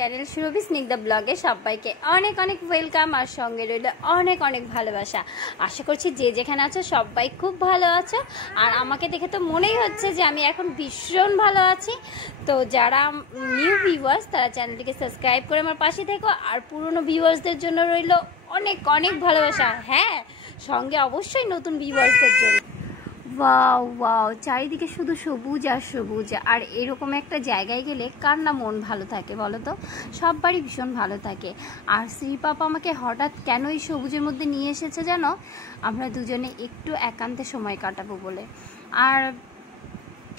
Channel সুরভি স্নিগ্ধা ব্লগে সবাইকে অনেক অনেক ওয়েলকাম আর সঙ্গে রইল অনেক অনেক ভালোবাসা। আশা করছি যে যেখানে আছো সবাই খুব ভালো আছো, আর আমাকে দেখে তো মনেই হচ্ছে যে আমি এখন ভীষণ ভালো আছি। তো যারা নিউ ভিউয়ার্স তারা চ্যানেলটিকে সাবস্ক্রাইব করে আমার পাশে থেকো, আর পুরনো ভিউয়ার্সদের জন্য রইল অনেক অনেক ভালোবাসা। হ্যাঁ, সঙ্গে অবশ্যই নতুন ভিউয়ার্সদের জন্য। ওয়াও ওয়াও, চারিদিকে শুধু সবুজ আর সবুজ, আর এরকম একটা জায়গায় গেলে কার না মন ভালো থাকে বলো তো? সববারই ভীষণ ভালো থাকে। আর শ্রী পাপা আমাকে হঠাৎ কেন এই সবুজের মধ্যে নিয়ে এসেছে জানো? আমরা দুজনে একটু একান্তে সময় কাটাবো বলে। আর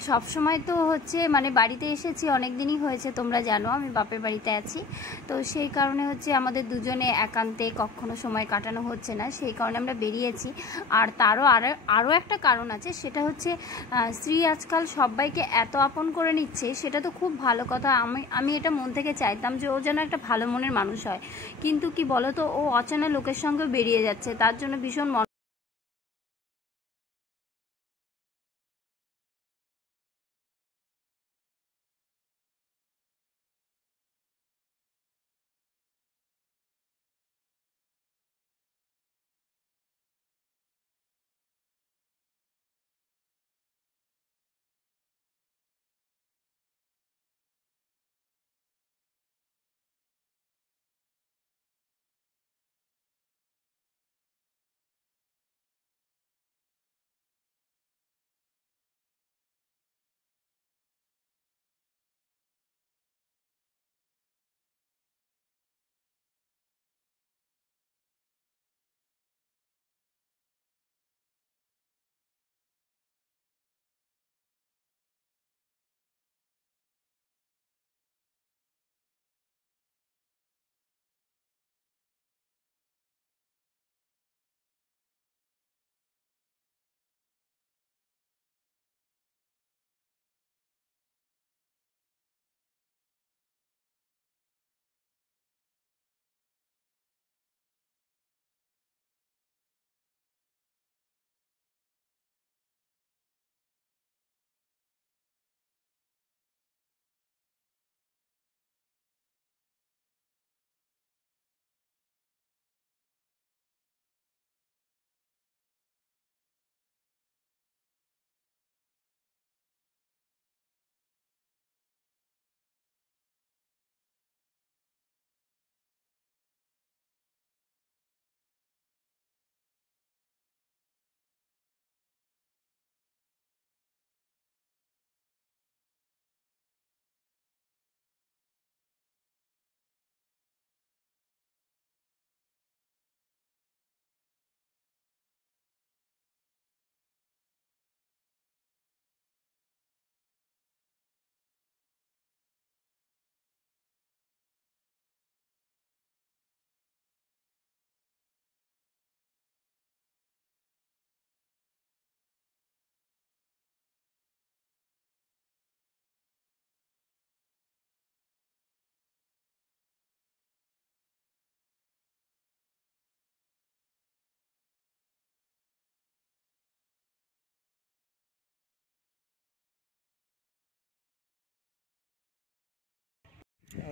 সব সময় তো হচ্ছে মানে বাড়িতে এসেছি অনেক দিনই হয়েছে, তোমরা জানো আমি বাপের বাড়িতে আছি, তো সেই কারণে হচ্ছে আমাদের দুজনে একান্তে কখনো সময় কাটানো হচ্ছে না, সেই কারণে আমরা বেরিয়েছি। আর তারও আরও একটা কারণ আছে, সেটা হচ্ছে শ্রী আজকাল সবাইকে এত আপন করে নিচ্ছে, সেটা তো খুব ভালো কথা। আমি এটা মন থেকে চাইতাম যে ও যেন একটা ভালো মনের মানুষ হয়, কিন্তু কি বলো তো, ও অচেনা লোকের সঙ্গে বেরিয়ে যাচ্ছে, তার জন্য ভীষণ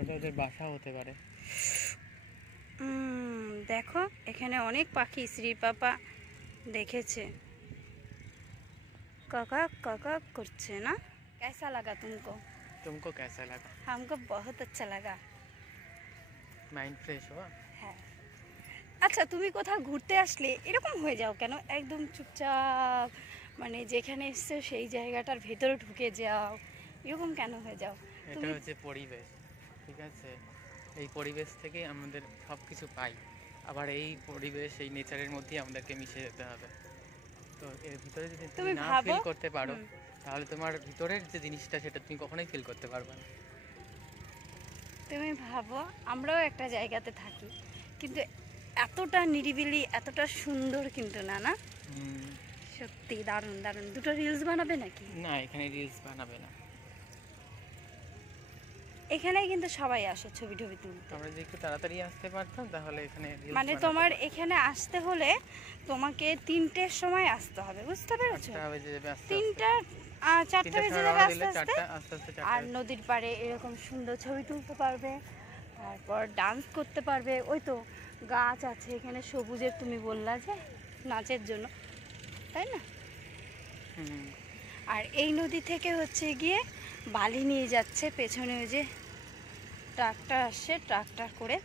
ওদের বাসা হতে পারে। দেখো এখানে অনেক পাখি শ্রী পাপা দেখেছে, काका काका করছে না? कैसा लगा तुमको कैसा लगा? हमको बहुत अच्छा लगा। माइंड फ्रेश हुआ। হ্যাঁ, আচ্ছা তুমি কোথাও ঘুরতে আসলে এরকম হয়ে যাও কেন? একদম চুপচাপ, মানে যেখানে এসছো সেই জায়গাটার ভেতরে ঢুকে যাও, এরকম কেন হয়ে যাও? এটা হচ্ছে পরিবেশ, ঠিক আছে? এই পরিবেশ থেকে আমাদের সব কিছু পাই, আবার এই পরিবেশ এই নেচারের মধ্যেই আমাদেরকে মিশে যেতে হবে। তো এর ভিতরে যদি তুমি না ফিল করতে পারো, তাহলে তোমার ভিতরের যে জিনিসটা সেটা তুমি কখনোই ফিল করতে পারবে না। তুমি ভাবো আমরাও একটা জায়গাতে থাকি, কিন্তু এতটা নিরিবিলি এতটা সুন্দর কিন্তু না, না সত্যি দারুণ দারুণ। দুটো রিলস বানাবে নাকি? না, এখানে রিলস বানাবে না, এখানেই কিন্তু সবাই আসে ছবি টবি তুলতে। আমরা যদি একটু তাড়াতাড়ি আসতে পারতাম তাহলে এখানে মানে তোমার এখানে আসতে হলে তোমাকে 3টের সময় আসতে হবে, বুঝতে পেরেছো? 3টা 4টা বেজে যাবে আস্তে আস্তে, আর নদীর পাড়ে এরকম সুন্দর ছবি তুলতে পারবে। তারপর ডান্স করতে পারবে। ওই তো গাছ আছে এখানে সবুজের, তুমি বললা যে নাচের জন্য, তাই না? আর এই নদী থেকে হচ্ছে গিয়ে বালি নিয়ে যাচ্ছে, পেছনে ওই যে ট্রাক্টর আসছে, ট্রাক্টর করে।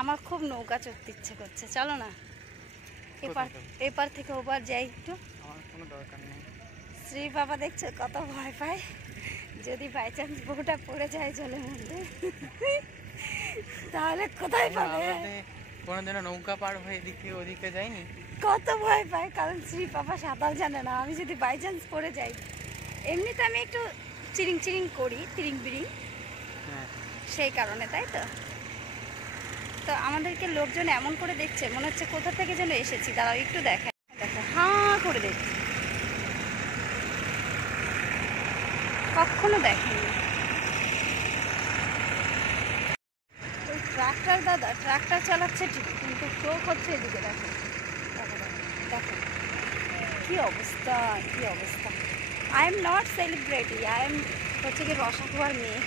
আমার খুব নৌকা চড়তে ইচ্ছে করছে, চলো না এপার থেকে ওপার যাই একটু। আমার কোনো দরকার নেই। শ্রী বাবা দেখছো কত ভয় পায়, যদি বাই চান্স বউটা পড়ে যায় জলের মধ্যে তাহলে কোথায় পাবে? কোনোদিনও নৌকা পার হয়ে এদিকে ওদিকে যায়নি, কত ভয় পায়, কারণ শ্রী বাবা সাঁতার জানে না। আমি যদি বাই চান্স পড়ে যাই, এমনিতে আমি একটু চিরিং চিরিং করি, তিরিং বিরিং, সেই কারণে, তাই তো। তো আমাদেরকে লোকজন এমন করে দেখছে, মনে হচ্ছে কোথা থেকে যেন এসেছি। তারাও একটু দেখায়, দেখো হাঁ করে দেখছে, কখনো দেখেনি। ওই ট্রাক্টর দাদা ট্রাক্টর চালাচ্ছে ঠিক, কিন্তু চোখ হচ্ছে এদিকে। দেখো দেখো কি অবস্থা, কি অবস্থা। I am not celebrity, I am হচ্ছে কি রসাকুয়ার মেয়ে।